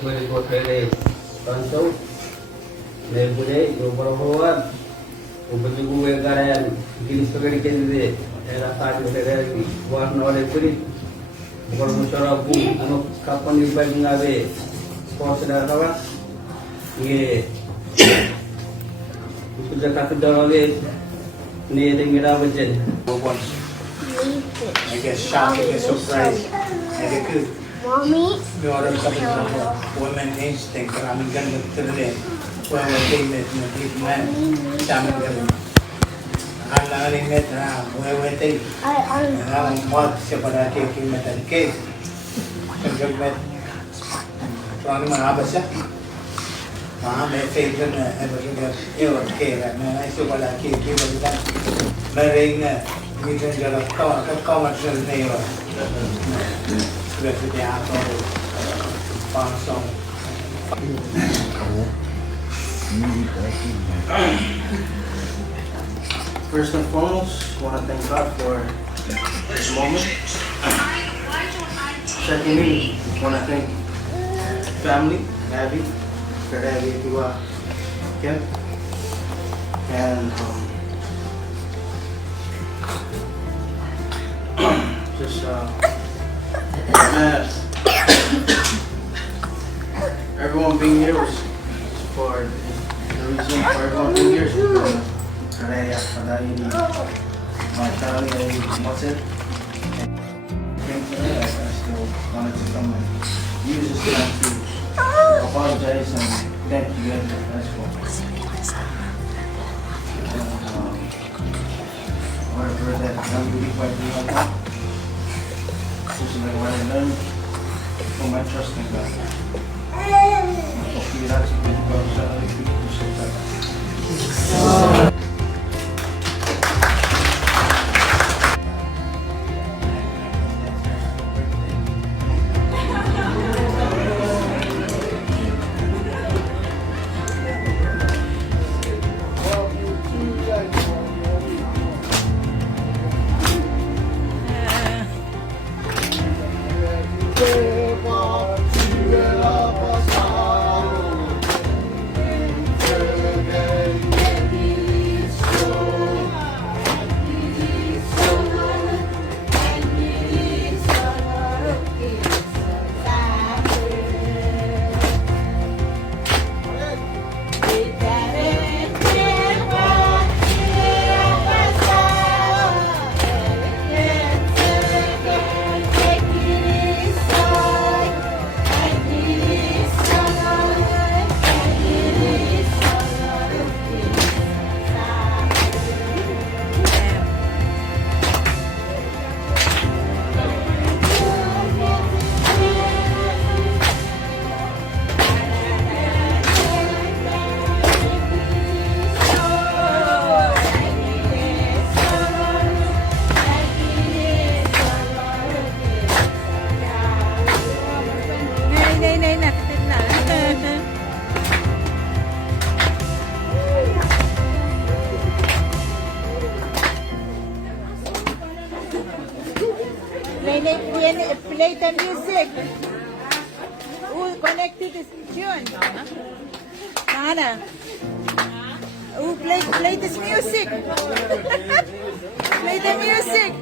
24 trailees. Tanso, Nebule, Yoborahoa, Ubugu Garan, Gilisogari Kennedy, and a party of the reality, was not a free. Bormushara Boom, and of Kapani Bagnabe, Sports Ye. Sudah kata dorong ni dengan macam. I get shocked, I get surprised, I get good. Mommy. We order something from women instinct, but I'm going to do it. Well, we're doing it in a deep man. I'm learning it now. Where we're taking. And I'm what separate taking it and case. Conjure met. From my abasa. मैं फेजन है बच्चों ये और के है मैं ऐसे वाला के बच्चा मैं रेंग मीटर जरा का मतलब नहीं हो वैसे क्या तो 500 First and foremost, I want to thank God for this moment. Secondly, I want to thank family, Abby, Kim, and just everyone being here was for the reason for everyone being here is my family and what's it. Came today, I still wanted to come and use this time to apologize and thank you guys as well. Whatever that unbelief might be like that, this is like what I learned from my trust in God. Hopefully that's a good God. Play the music. Who connected this tune? Nana. Who play this music? Play the music.